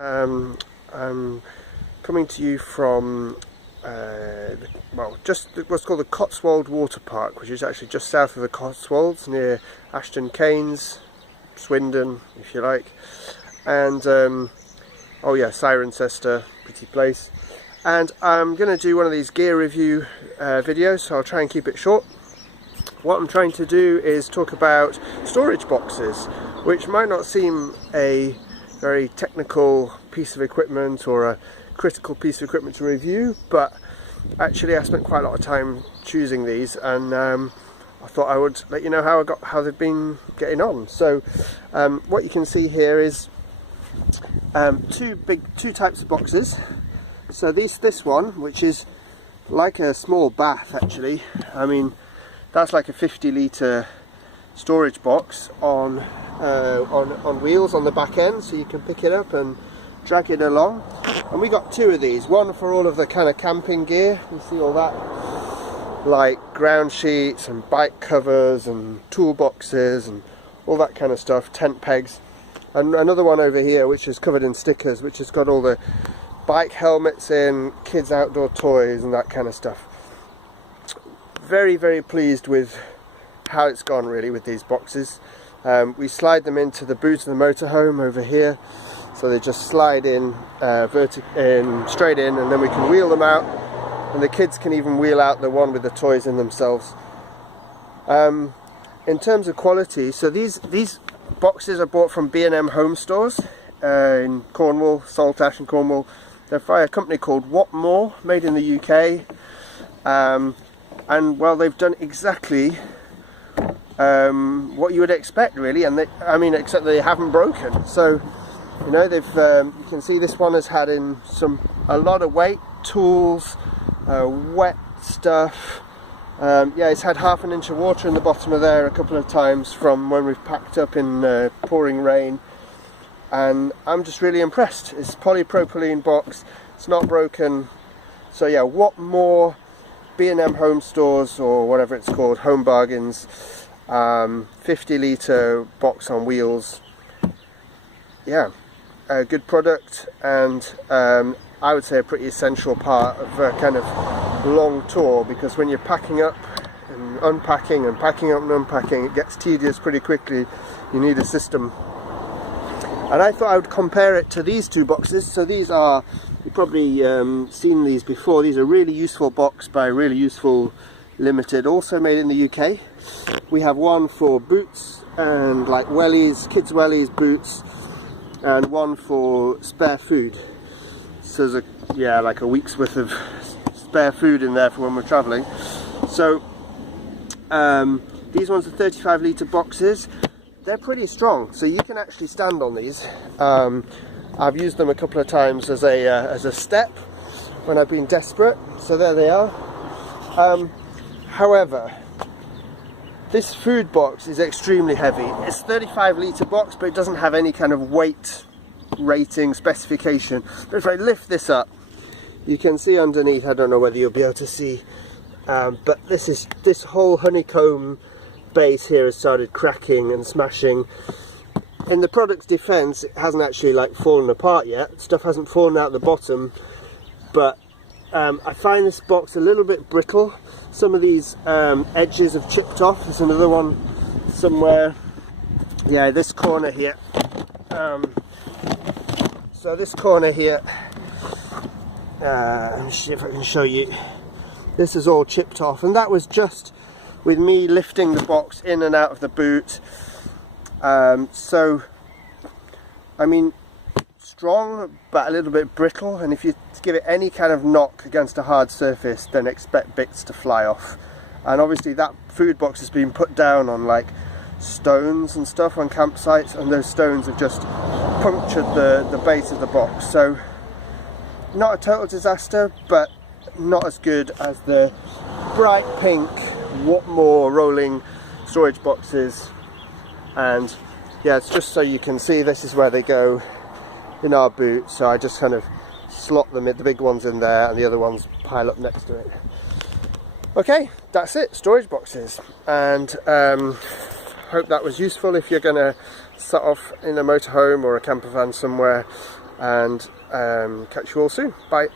I'm coming to you from well, just what's called the Cotswold Water Park, which is actually just south of the Cotswolds, near Ashton Keynes, Swindon, if you like, and oh yeah, Cirencester, pretty place. And I'm going to do one of these gear review videos, so I'll try and keep it short. What I'm trying to do is talk about storage boxes, which might not seem a very technical piece of equipment or a critical piece of equipment to review, but actually I spent quite a lot of time choosing these, and I thought I would let you know how they've been getting on. So what you can see here is two types of boxes. So this one, which is like a small bath actually. I mean, that's like a 50-litre storage box on wheels on the back end, so you can pick it up and drag it along. And we got two of these, one for all of the kind of camping gear. You see all that, like ground sheets and bike covers and toolboxes and all that kind of stuff, tent pegs. And another one over here which is covered in stickers, which has got all the bike helmets in, kids outdoor toys and that kind of stuff. Very, very pleased with how it's gone really with these boxes. We slide them into the boot of the motorhome over here, so they just slide in straight in, and then we can wheel them out, and the kids can even wheel out the one with the toys in themselves. In terms of quality, so these boxes are bought from B&M Home Stores in Cornwall, Saltash in Cornwall. They're by a company called Whatmore, made in the UK, and well, they've done exactly what you would expect really, and I mean, except they haven't broken. So you know, they've you can see this one has had in a lot of weight, tools, wet stuff. Yeah, it's had half an inch of water in the bottom of there a couple of times from when we've packed up in pouring rain, and I'm just really impressed. It's polypropylene box, it's not broken. So yeah, what more? B&M Home Stores, or whatever it's called, Home Bargains, 50-litre box on wheels. Yeah, a good product, and I would say a pretty essential part of a kind of long tour, because when you're packing up and unpacking and packing up and unpacking, it gets tedious pretty quickly. You need a system. And I thought I would compare it to these two boxes. So these are, you've probably seen these before. These are Really Useful box by Really Useful Limited, also made in the UK. We have one for boots and like wellies, kids wellies, boots, and one for spare food. So there's like a week's worth of spare food in there for when we're travelling. So these ones are 35-litre boxes. They're pretty strong, so you can actually stand on these. I've used them a couple of times as a step when I've been desperate, so there they are. However, this food box is extremely heavy. It's a 35-litre box, but it doesn't have any kind of weight rating specification. But if I lift this up, you can see underneath, I don't know whether you'll be able to see, but this whole honeycomb base here has started cracking and smashing. In the product's defense, it hasn't actually like fallen apart yet. Stuff hasn't fallen out the bottom, but I find this box a little bit brittle. Some of these edges have chipped off. There's another one somewhere. Yeah, this corner here. So this corner here, let me see if I can show you. This is all chipped off, and that was just with me lifting the box in and out of the boot. So I mean, strong but a little bit brittle, and if you give it any kind of knock against a hard surface, then expect bits to fly off. And obviously that food box has been put down on like stones and stuff on campsites, and those stones have just punctured the base of the box. So not a total disaster, but not as good as the bright pink Whatmore rolling storage boxes. And yeah, it's just so you can see, this is where they go in our boot. So I just kind of slot them, the big ones in there, and the other ones pile up next to it. Okay, that's it, storage boxes. And hope that was useful if you're going to set off in a motorhome or a camper van somewhere and catch you all soon. Bye.